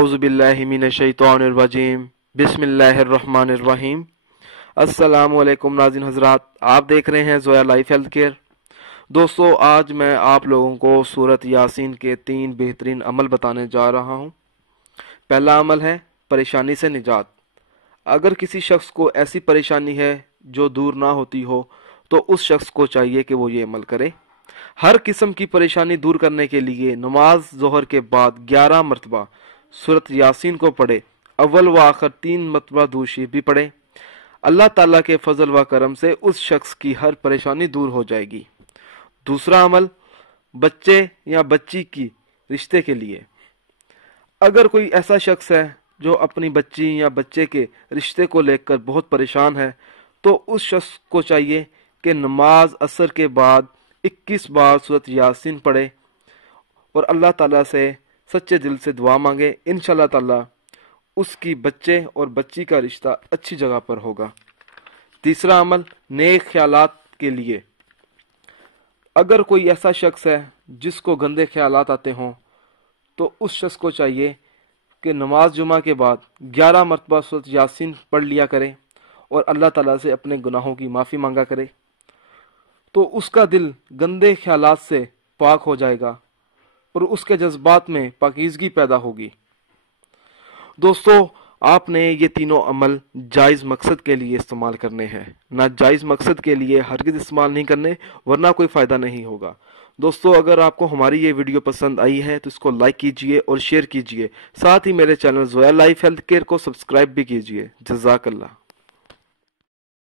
अऊज़ु बिल्लाहि मिनश्शैतानिर्रजीम बिस्मिल्लाहिर्रहमानिर्रहीम। अस्सलामु अलैकुम नाज़रीन हज़रात, आप देख रहे हैं ज़ोया लाइफ हेल्थ केयर। दोस्तों, आज मैं आप लोगों को सूरत यासीन के 3 बेहतरीन अमल बताने जा रहा हूं। पहला अमल है परेशानी से निजात। अगर किसी शख्स को ऐसी परेशानी है जो दूर ना होती हो तो उस शख्स को चाहिए कि वो ये अमल करे। हर किस्म की परेशानी दूर करने के लिए नमाज ज़ोहर के बाद 11 मरतबा सूरत यासीन को पढ़े। अव्वल व आखिर 3 मरतबा दुरूद शरीफ भी पढ़े। अल्लाह ताला के फजल व करम से उस शख्स की हर परेशानी दूर हो जाएगी। दूसरा अमल बच्चे या बच्ची की रिश्ते के लिए। अगर कोई ऐसा शख्स है जो अपनी बच्ची या बच्चे के रिश्ते को लेकर बहुत परेशान है तो उस शख्स को चाहिए कि नमाज असर के बाद 21 बार सूरत यासीन पढ़े और अल्लाह ताला से सच्चे दिल से दुआ मांगे। इंशाअल्लाह ताला उसकी बच्चे और बच्ची का रिश्ता अच्छी जगह पर होगा। तीसरा अमल नेक ख्यालात के लिए। अगर कोई ऐसा शख्स है जिसको गंदे ख्यालात आते हों तो उस शख्स को चाहिए कि नमाज जुमा के बाद 11 मरतबा सूरत यासीन पढ़ लिया करे और अल्लाह ताला से अपने गुनाहों की माफ़ी मांगा करे, तो उसका दिल गंदे ख्यालात से पाक हो जाएगा और उसके जज्बात में पाकीज़गी पैदा होगी। दोस्तों, आपने ये तीनों अमल जायज़ मकसद के लिए इस्तेमाल करने हैं, नाजायज़ मकसद के लिए हरगिज़ इस्तेमाल नहीं करने, वरना कोई फ़ायदा नहीं होगा। दोस्तों, अगर आपको हमारी ये वीडियो पसंद आई है तो इसको लाइक कीजिए और शेयर कीजिए। साथ ही मेरे channel Zoya life health care को सब्सक्राइब भी कीजिए। जज़ाकल्लाह।